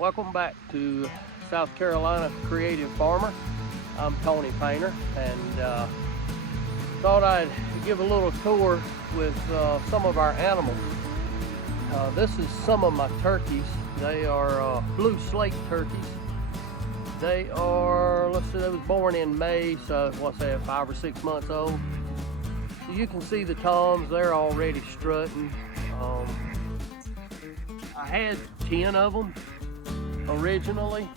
Welcome back to South Carolina Creative Farmer. I'm Tony Painter, and thought I'd give a little tour with some of our animals. This is some of my turkeys. They are blue slate turkeys. They are, let's see, they was born in May, so what's that, 5 or 6 months old. So you can see the toms, they're already strutting. I had 10 of them originally,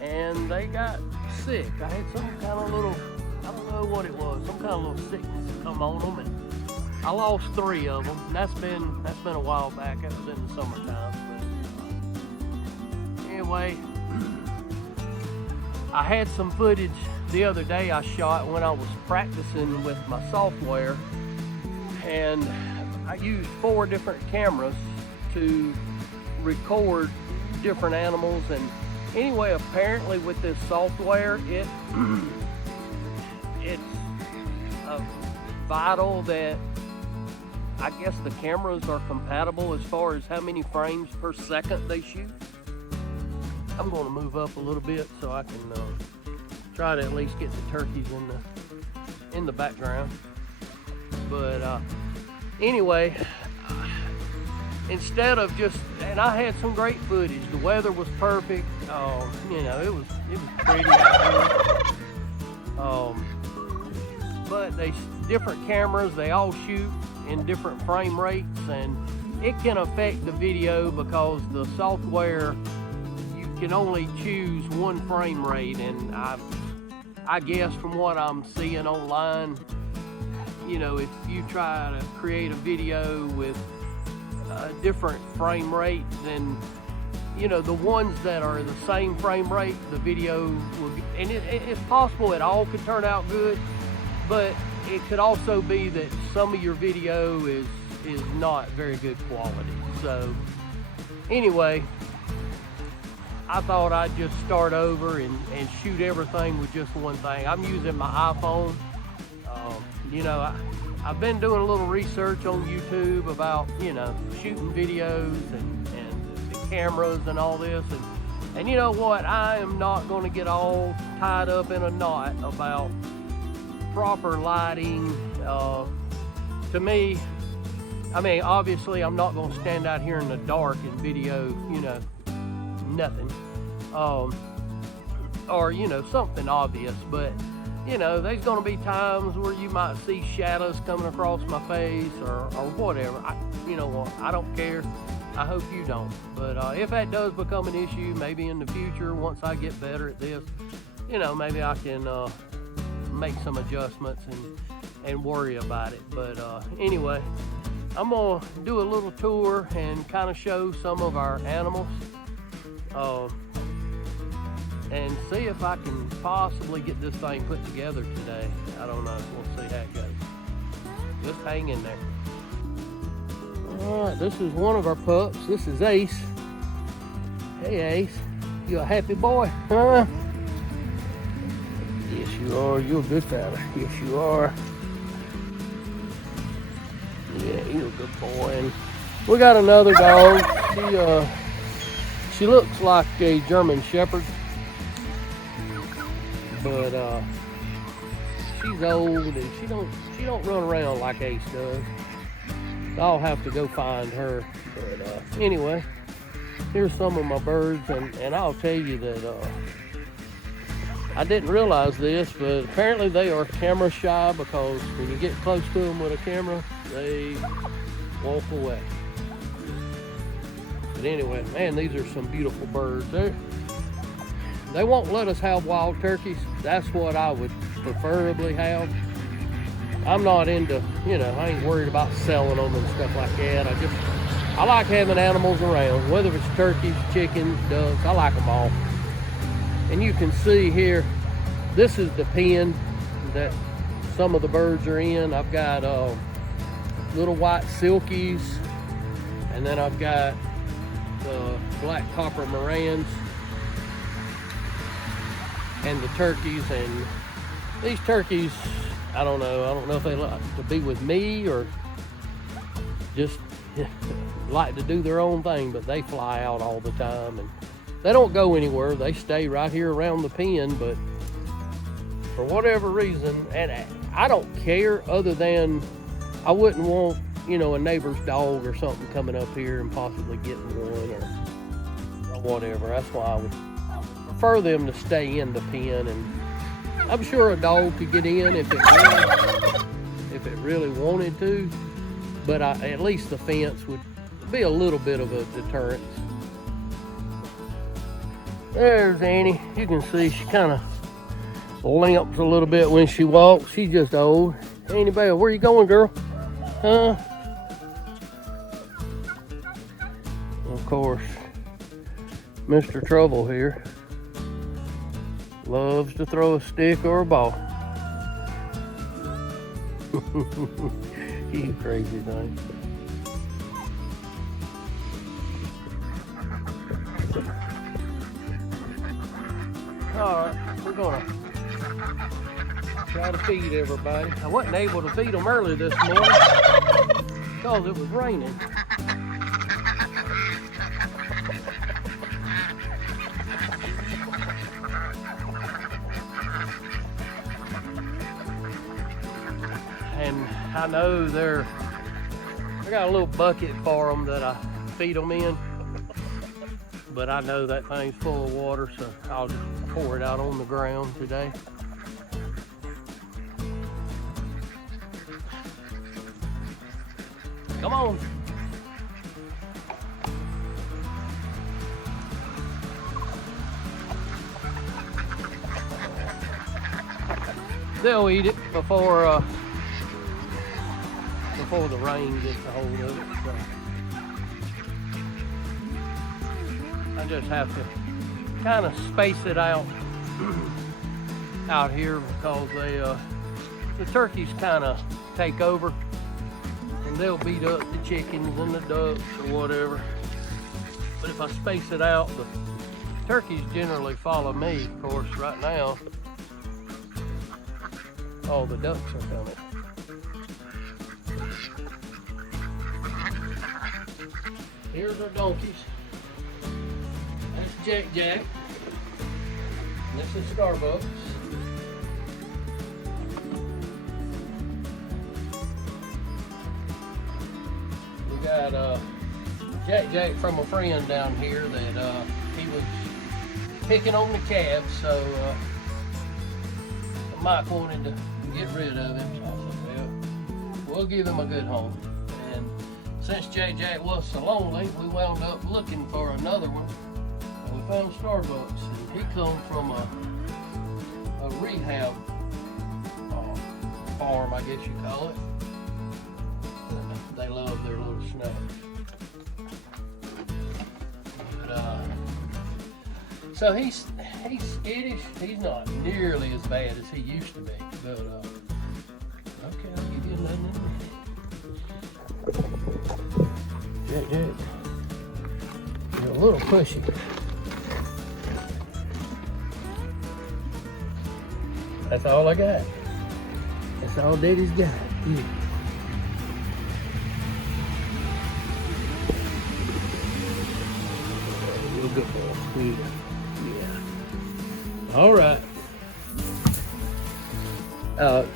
and they got sick. I had some kind of little, I don't know what it was, some kind of little sickness come on them, and I lost 3 of them. And that's been a while back. That was in the summertime. But anyway, I had some footage the other day I shot when I was practicing with my software, and I used 4 different cameras to record different animals. And anyway, apparently with this software, it's vital that I guess the cameras are compatible as far as how many frames per second they shoot. I'm going to move up a little bit so I can try to at least get the turkeys in the background. But anyway, instead of just, and I had some great footage. The weather was perfect. You know, it was pretty out here. But they different cameras. They all shoot in different frame rates, and it can affect the video because the software, you can only choose 1 frame rate. And I guess from what I'm seeing online, you know, if you try to create a video with a different frame rate, then, you know, the ones that are the same frame rate, the video will be, and it's possible it all could turn out good, but it could also be that some of your video is not very good quality. So anyway, I thought I'd just start over and shoot everything with just one thing. I'm using my iPhone. You know, I've been doing a little research on YouTube about, you know, shooting videos and the cameras and all this. And you know what? I am not going to get all tied up in a knot about proper lighting. To me, I mean, obviously I'm not going to stand out here in the dark and video, you know, nothing. Or, you know, something obvious, but you know, there's going to be times where you might see shadows coming across my face or whatever. You know what? I don't care. I hope you don't. But if that does become an issue, maybe in the future, once I get better at this, you know, maybe I can make some adjustments and worry about it. But anyway, I'm going to do a little tour and kind of show some of our animals. And see if I can possibly get this thing put together today. I don't know. We'll see how it goes. Just hang in there. All right, this is one of our pups. This is Ace. Hey, Ace. You a happy boy, huh? Yes, you are. You're a good fella. Yes, you are. Yeah, you're a good boy. And we got another dog. She looks like a German Shepherd. But she's old and she don't run around like Ace does. So I'll have to go find her. But anyway, here's some of my birds, and I'll tell you that I didn't realize this, but apparently they are camera shy, because when you get close to them with a camera, they walk away. But anyway, man, these are some beautiful birds. They won't let us have wild turkeys. That's what I would preferably have. I'm not into, you know, I ain't worried about selling them and stuff like that. I like having animals around, whether it's turkeys, chickens, ducks, I like them all. And you can see here, this is the pen that some of the birds are in. I've got little white silkies, and then I've got the black copper morans, and the turkeys. And these turkeys, I don't know if they like to be with me or just like to do their own thing, but they fly out all the time. And They don't go anywhere. They stay right here around the pen, but for whatever reason, and I don't care other than I wouldn't want, you know, a neighbor's dog or something coming up here and possibly getting one or whatever. That's why I would prefer them to stay in the pen, and I'm sure a dog could get in if it really wanted to, but at least the fence would be a little bit of a deterrent. There's Annie. You can see she kind of limps a little bit when she walks. She's just old. Annie Bell, where you going, girl? Huh? Of course, Mr. Trouble here loves to throw a stick or a ball. You crazy thing. Alright, we're gonna try to feed everybody. I wasn't able to feed them early this morning because it was raining. And I know I got a little bucket for them that I feed them in, but I know that thing's full of water, so I'll just pour it out on the ground today. Come on. They'll eat it before the rain gets a hold of it. So I just have to kind of space it out here because the turkeys kind of take over and they'll beat up the chickens and the ducks or whatever. But if I space it out, the turkeys generally follow me. Of course, right now, all the ducks are coming. Here's our donkeys. That's Jack Jack. This is Starbucks. We got Jack Jack from a friend down here that he was picking on the calves, so Mike wanted to get rid of him. So I said, well, we'll give him a good home. And since Jack was so lonely, we wound up looking for another one. And we found Starbucks, and he come from a rehab farm, I guess you call it. They love their little snacks. But, so he's skittish. He's not nearly as bad as he used to be. But okay, I'll give you another one. Jack, you're a little pushy. That's all I got. That's all Daddy's got. Yeah. Real good boy. Yeah. All right.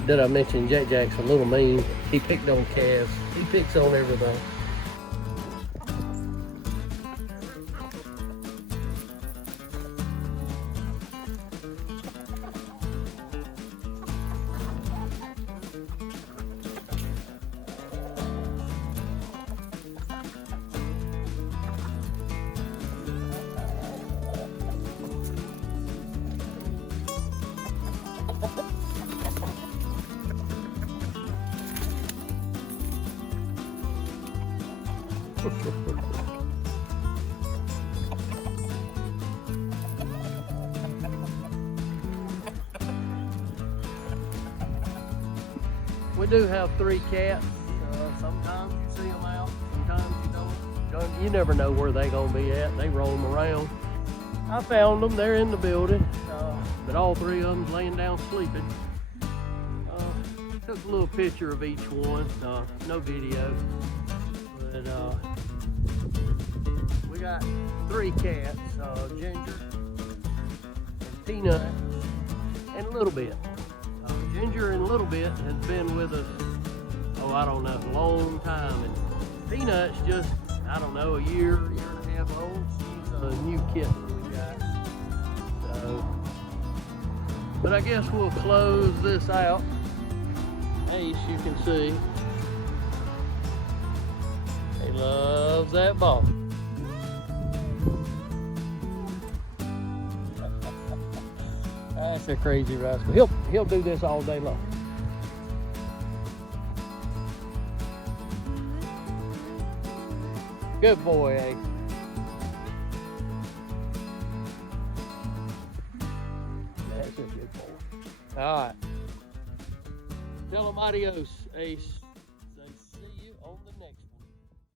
Did I mention Jack Jack's a little mean? He picked on calves. He picks on everything. We do have 3 cats. Sometimes you see them out, sometimes you don't. You never know where they're gonna be at. They roam around. I found them, they're in the building, but all 3 of them laying down sleeping. Took a little picture of each one, no video, but We got 3 cats, Ginger, and Peanut, and Little Bit. Ginger and Little Bit has been with us, oh, I don't know, a long time. And Peanut's just, I don't know, a year and a half old. She's a new kitten we got. So, but I guess we'll close this out. Ace, you can see, he loves that ball. That's a crazy rascal. He'll do this all day long. Good boy, Ace. That's a good boy. All right. Tell him adios, Ace.